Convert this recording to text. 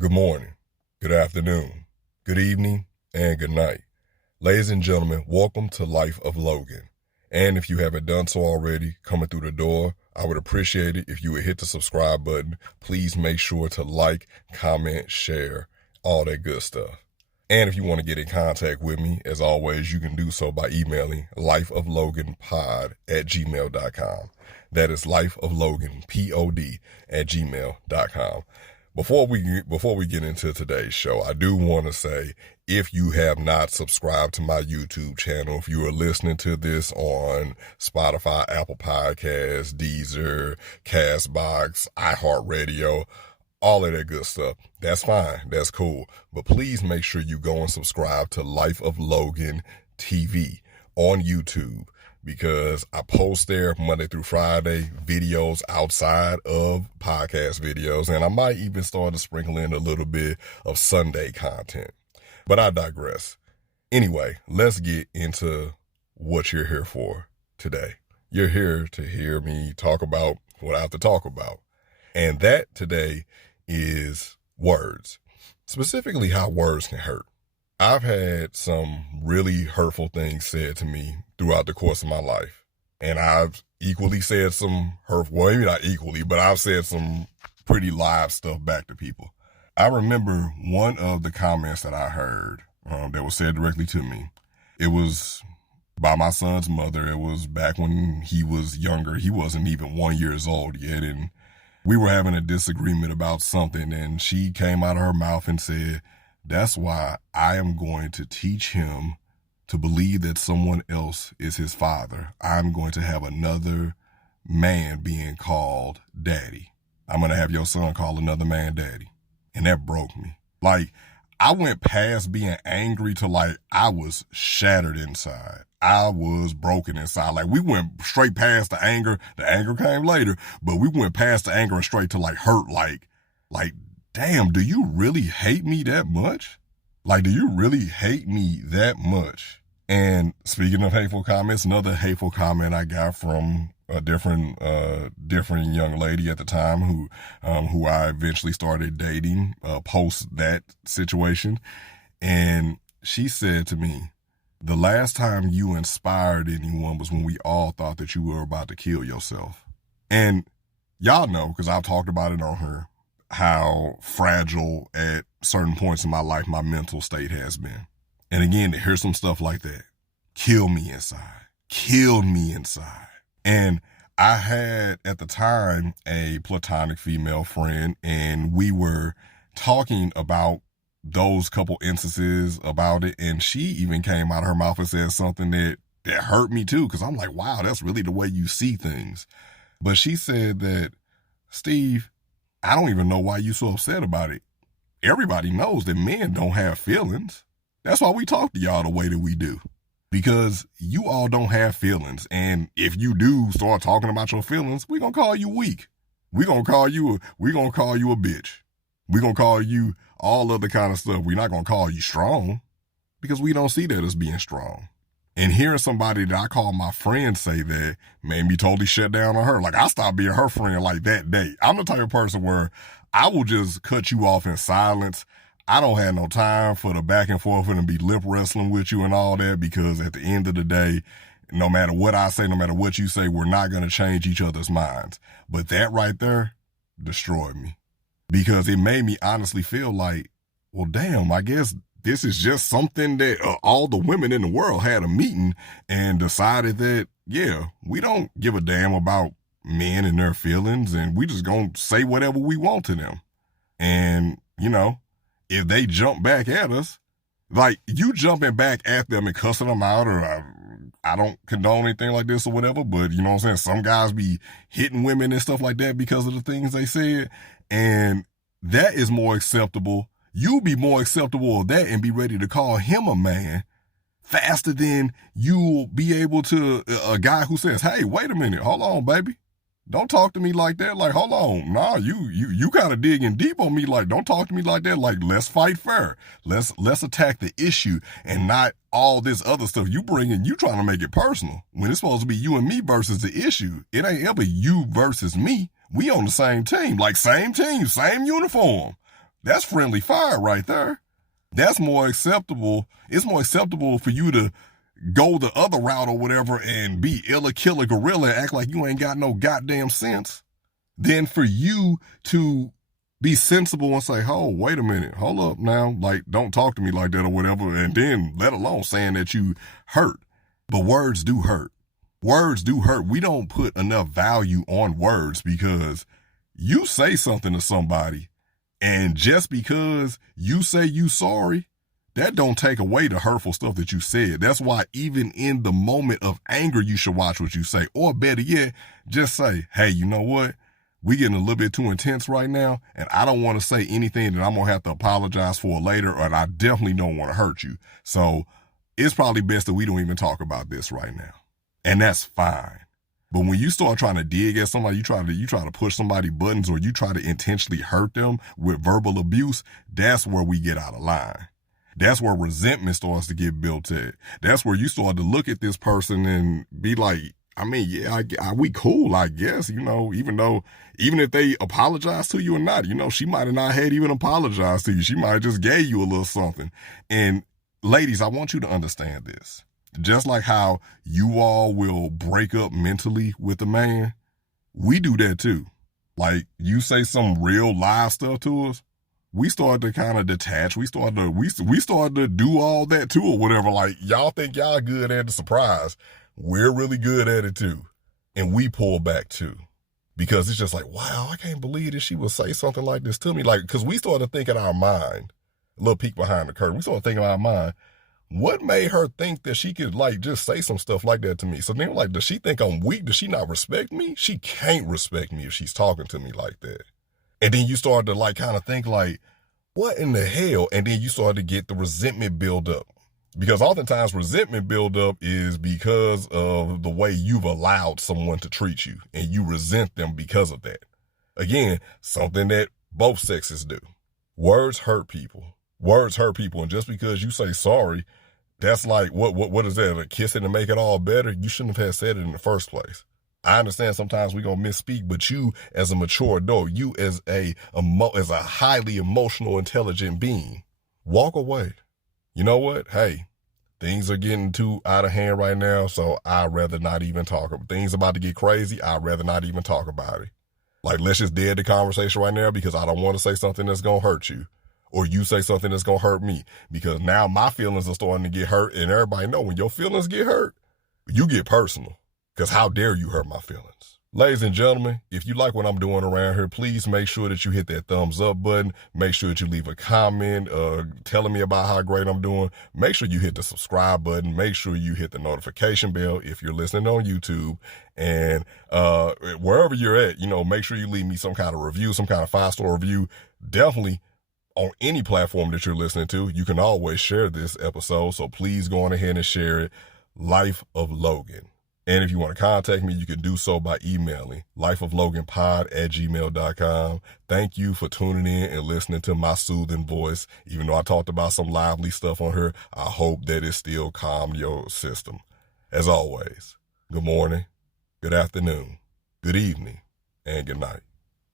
Good morning, good afternoon, good evening, and good night. Ladies and gentlemen, welcome to Life of Logan. And if you haven't done so already, coming through the door, I would appreciate it if you would hit the subscribe button. Please make sure to like, comment, share, all that good stuff. And if you want to get in contact with me, as always, you can do so by emailing lifeofloganpod@gmail.com. That is lifeofloganpod@gmail.com. Before we get into today's show, I do want to say, if you have not subscribed to my YouTube channel, if you are listening to this on Spotify, Apple Podcasts, Deezer, Castbox, iHeartRadio, all of that good stuff, that's fine, that's cool. But please make sure you go and subscribe to Life of Logan TV on YouTube, because I post there Monday through Friday videos outside of podcast videos, and I might even start to sprinkle in a little bit of Sunday content. But I digress. Anyway, let's get into what you're here for today. You're here to hear me talk about what I have to talk about. And that today is words, specifically how words can hurt. I've had some really hurtful things said to me throughout the course of my life. And I've equally said some hurtful, well, maybe not equally, but I've said some pretty live stuff back to people. I remember one of the comments that I heard that was said directly to me. It was by my son's mother. It was back when he was younger. He wasn't even 1 year old yet. And we were having a disagreement about something. And she came out of her mouth and said, "That's why I am going to teach him to believe that someone else is his father. I'm going to have another man being called daddy. I'm going to have your son call another man daddy." And that broke me. Like, I went past being angry to like, I was shattered inside. I was broken inside. Like, we went straight past the anger. The anger came later, but we went past the anger and straight to like hurt. Like, damn, do you really hate me that much? Like, do you really hate me that much? And speaking of hateful comments, another hateful comment I got from a different young lady at the time who I eventually started dating, post that situation. And she said to me, "The last time you inspired anyone was when we all thought that you were about to kill yourself." And y'all know, because I've talked about it on her, how fragile at certain points in my life my mental state has been. And again, to hear some stuff like that killed me inside. And I had at the time a platonic female friend, and we were talking about those couple instances about it. And she even came out of her mouth and said something that hurt me too. Cause I'm like, wow, that's really the way you see things. But she said that, "Steve, I don't even know why you so upset about it. Everybody knows that men don't have feelings. That's why we talk to y'all the way that we do. Because you all don't have feelings. And if you do start talking about your feelings, we're going to call you weak. We're going to call you a bitch. We're going to call you all other kind of stuff. We're not going to call you strong, because we don't see that as being strong." And hearing somebody that I call my friend say that made me totally shut down on her. Like, I stopped being her friend like that day. I'm the type of person where I will just cut you off in silence. I don't have no time for the back and forth and be lip wrestling with you and all that, because at the end of the day, no matter what I say, no matter what you say, we're not going to change each other's minds. But that right there destroyed me, because it made me honestly feel like, well, damn, I guess this is just something that all the women in the world had a meeting and decided that, yeah, we don't give a damn about men and their feelings, and we just gonna say whatever we want to them. And, you know, if they jump back at us, like, you jumping back at them and cussing them out, or I don't condone anything like this or whatever, but you know what I'm saying? Some guys be hitting women and stuff like that because of the things they said. And that is more acceptable. You'll be more acceptable of that and be ready to call him a man faster than you'll be able to a guy who says, "Hey, wait a minute. Hold on, baby. Don't talk to me like that. Like, hold on. Nah, you kind of digging deep on me. Like, don't talk to me like that. Like, let's fight fair. Let's attack the issue and not all this other stuff you bringing. You trying to make it personal when it's supposed to be you and me versus the issue. It ain't ever you versus me. We on the same team, like same team, same uniform. That's friendly fire right there. That's more acceptable. It's more acceptable for you to go the other route or whatever and be illa killer gorilla and act like you ain't got no goddamn sense than for you to be sensible and say, oh, wait a minute, hold up now. Like, don't talk to me like that or whatever. And then let alone saying that you hurt. But words do hurt. Words do hurt. We don't put enough value on words because you say something to somebody and just because you say you sorry, that don't take away the hurtful stuff that you said. That's why even in the moment of anger, you should watch what you say. Or better yet, just say, hey, you know what? We getting a little bit too intense right now, and I don't want to say anything that I'm going to have to apologize for later, and I definitely don't want to hurt you. So it's probably best that we don't even talk about this right now. And that's fine. But when you start trying to dig at somebody, you try to push somebody buttons or you try to intentionally hurt them with verbal abuse, that's where we get out of line. That's where resentment starts to get built at. That's where you start to look at this person and be like, I mean, yeah, we cool, I guess, you know, even if they apologize to you or not, you know, she might have not had even apologized to you. She might have just gave you a little something. And ladies, I want you to understand this. Just like how you all will break up mentally with a man, we do that too. Like you say some real live stuff to us, we start to kind of detach. We start to do all that too or whatever. Like y'all think y'all good at the surprise. We're really good at it too. And we pull back too. Because it's just like, wow, I can't believe that she would say something like this to me. Like, because we started to think in our mind, a little peek behind the curtain, we started thinking in our mind, what made her think that she could like just say some stuff like that to me? So then like, does she think I'm weak? Does she not respect me? She can't respect me if she's talking to me like that. And then you start to like kind of think like, what in the hell? And then you start to get the resentment build up. Because oftentimes resentment buildup is because of the way you've allowed someone to treat you and you resent them because of that. Again, something that both sexes do. Words hurt people. Words hurt people. And just because you say sorry, that's like, what is that? A kissing to make it all better? You shouldn't have said it in the first place. I understand sometimes we're going to misspeak, but you as a mature adult, you as a highly emotional, intelligent being, walk away. You know what? Hey, things are getting too out of hand right now, so I'd rather not even talk about it. Things about to get crazy, I'd rather not even talk about it. Like, let's just dead the conversation right now because I don't want to say something that's going to hurt you. Or you say something that's going to hurt me. Because now my feelings are starting to get hurt, and everybody know when your feelings get hurt, you get personal. Because how dare you hurt my feelings? Ladies and gentlemen, if you like what I'm doing around here, please make sure that you hit that thumbs up button. Make sure that you leave a comment telling me about how great I'm doing. Make sure you hit the subscribe button. Make sure you hit the notification bell if you're listening on YouTube. And wherever you're at, you know, make sure you leave me some kind of review, some kind of 5-star review. Definitely on any platform that you're listening to. You can always share this episode, so please go on ahead and share it. Life of Logan. And if you want to contact me, you can do so by emailing lifeofloganpod@gmail.com. Thank you for tuning in and listening to my soothing voice. Even though I talked about some lively stuff on here, I hope that it still calmed your system. As always, good morning, good afternoon, good evening, and good night.